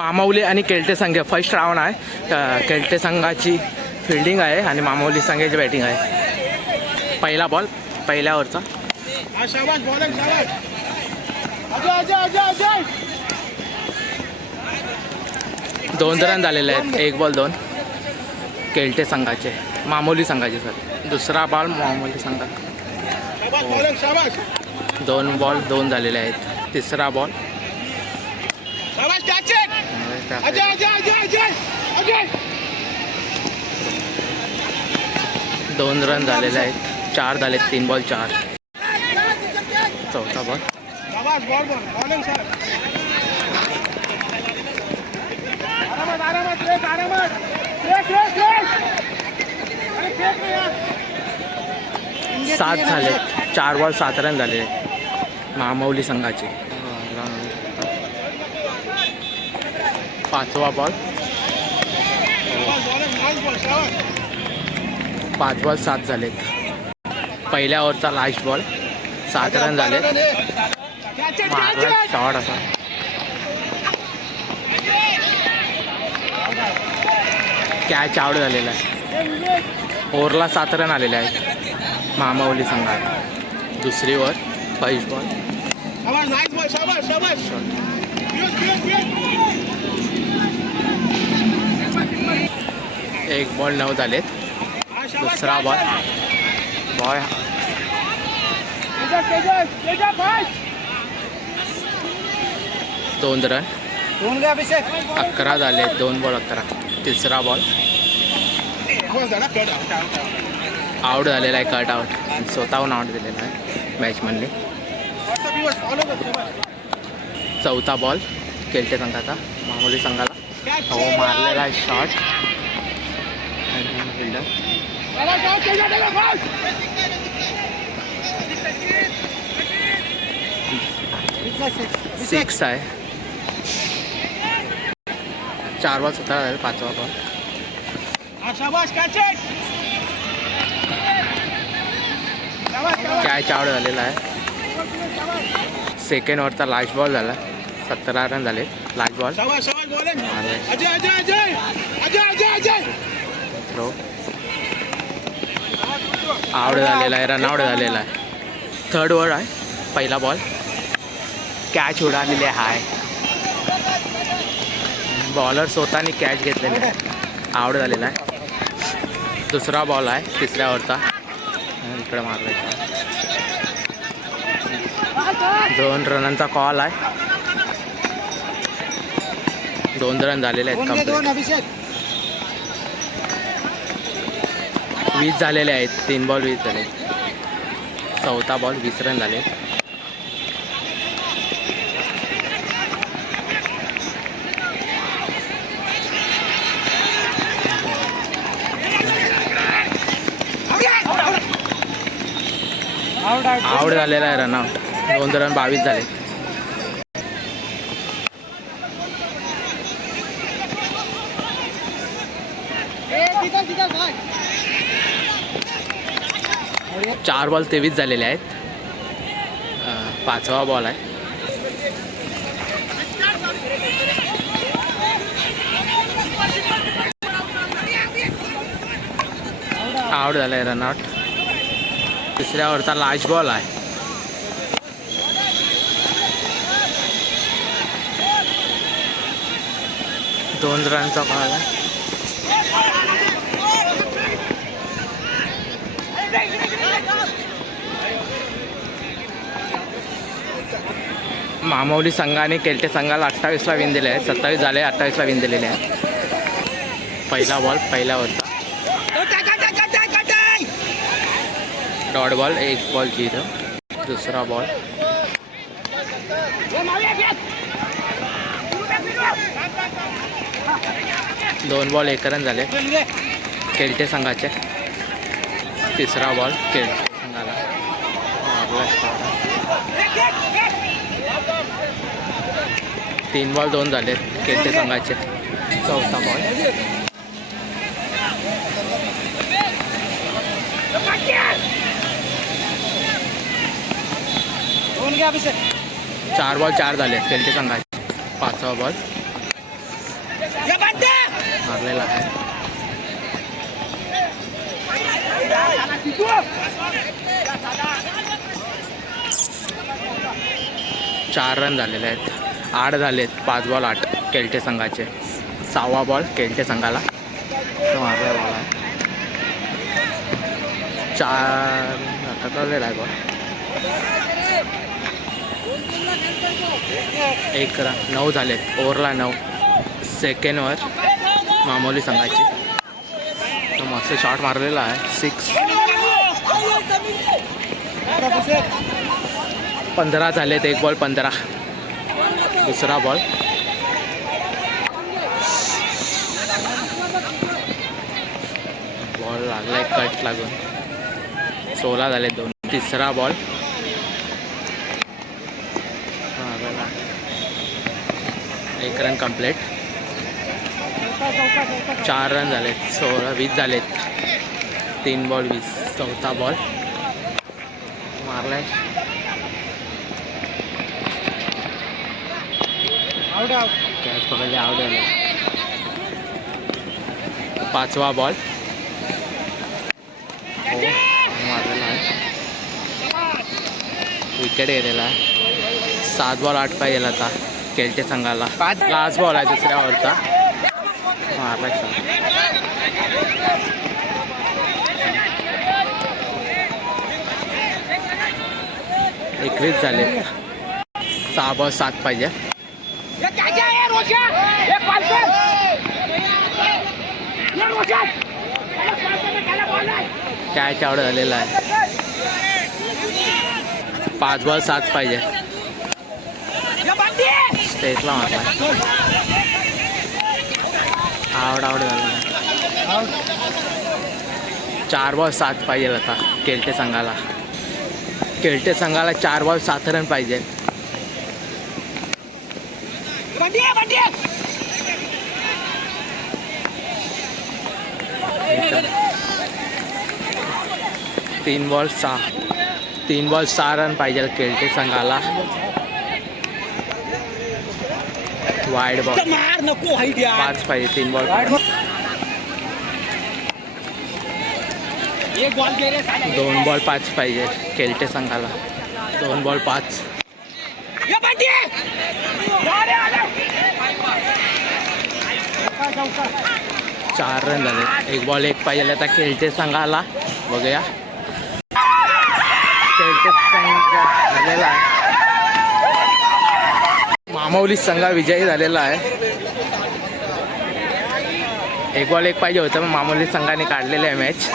मामावली आणि केल्टे संघ first round आहे. केल्टे संघाची फिल्डिंग आहे आणि मामावली संघाची बॅटिंग आहे. पहिला बॉल पहिल्यावरचा. दोन रन झालेले आहेत. 1 बॉल 2 केल्टे संघाचे, मामोली संघाचे सर. दुसरा बॉल मामोली संघा. 2 बॉल 2 झालेले आहेत. तिसरा बॉल 2 रन झालेले आहेत. 4 झालेत. 3 बॉल 4. चौथा बॉल सात झाले. 4 बॉल 7 रन झाले मामावली संघाचे. पाचवा बॉल 5 बॉल 7 झालेत. पहिल्या ओव्हरचा लास्ट बॉल 7 रन झाले. मारला शॉट असा. कॅच आउट झालेला आहे. ओव्हरला 7 रन आलेले आहेत मामावली संघात. दुसरी ओव्हर 5 बॉल. 1 बॉल 9 झालेत. दुसरा बॉल 2 रन. 11 झाले. 2 बॉल 11. तिसरा बॉल आउट झालेला आहे. Cut out. स्वतःहून आउट दिलेला आहे बॅट्समनने. चौथा बॉल केल्टे संघाचा, मामोली संघाला मारलेला आहे शॉट. फिल्डर 6 आहे. 4 बॉल 17 आहे. 5वा बॉल कॅच आउट झालेला आहे. सेकंड ओव्हरचा लास्ट बॉल झाला. 17 रन झाले. लास्ट बॉल थ्रो आउट झालेला आहे. रनआउट झालेला आहे. थर्ड ओव्हर आहे. पहिला बॉल कॅच उडालेली आहे. बॉलर स्वतःने कॅच घेतलेली आहे. आउट झालेला आहे. दुसरा बॉल आहे तिसऱ्या ओव्हरचा. इकडे मारला. 2 रनांचा कॉल आहे. 2 रन झालेले आहेत. 20 झालेले आहेत. 3 बॉल 20 झाले. चौथा बॉल 20 रन झाले. आउट झालेला आहे. रनआउट. 2 रन 22 झाले. चार बॉल 23 झालेले आहेत. 5वा बॉल आहे. आउट झाला आहे. रनआउट. तिसऱ्या ओव्हरचा लास्ट बॉल आहे. दोन रनचा कॉल आहे. मामावली संघाने केल्टे संघाला 28ला विन दिले आहे. 27 झाले. 28ला विन दिलेले आहे. पहिला बॉल पहिल्यावरचा. Dot ball 1 ball 0. दुसरा बॉल दोन बॉल 1 रन झाले केल्टे संघाचे. तिसरा बॉल केल्टे संघाला. 3 बॉल 2 झाले केल्टे संघाचे. चौथा बॉल 4 बॉल 4 झाले केल्टे संघाचे. 5वा बॉल मारलेला आहे. 4 रन झालेले आहेत. 8 झालेत. 5 बॉल 8 केल्टे संघाचे. 6वा बॉल केल्टे संघाला. मारला बॉल आहे. 4 आता कळलेला आहे बॉल. 1 रन. 9 झालेत. ओव्हरला 9. सेकंडवर मामोली संघाची. तो मस्त शॉट मारलेला आहे. 6. 15 झालेत. 1 बॉल 15. दुसरा बॉल. बॉल लागलाय कट लागून. 16 झाले. 2. तिसरा बॉल. 1 run complete. 4 रन झालेत. 16 20 झालेत. 3 बॉल 20. चौथा बॉल मारलाय. कॅच पकडले. आउट आले. 5वा बॉल. मारलेला आहे. विकेट गेलेला आहे. 7 बॉल 8 पाहिजे आता केल्टे संघाला. लास्ट बॉल आहे दुसऱ्या ओव्हरचा. मारला शॉट. 21 झाले. 6 बॉल 7 पाहिजे. कॅच आउट झालेला आहे. 5 बॉल 7 पाहिजे. स्टेटला मारला. आउट झालेला आहे. 4 बॉल 7 पाहिजे आता केल्टे संघाला. केल्टे संघाला 4 बॉल 7 रन पाहिजे. 3 बॉल 6 रन पाहिजे केल्टे संघाला. वाईड बॉल 5 पाहिजे. 3 बॉल 2 बॉल 5 पाहिजे केल्टे संघाला. 2 बॉल 5. 4 रन झाले. 1 बॉल 1 पाहिजे आता केल्टे संघाला. बघूया. केल्टे संघ झालेला आहे. मामोली संघ विजयी झालेला आहे. 1 बॉल 1 पाहिजे होतं पण मामोली संघाने काढलेलं आहे मॅच.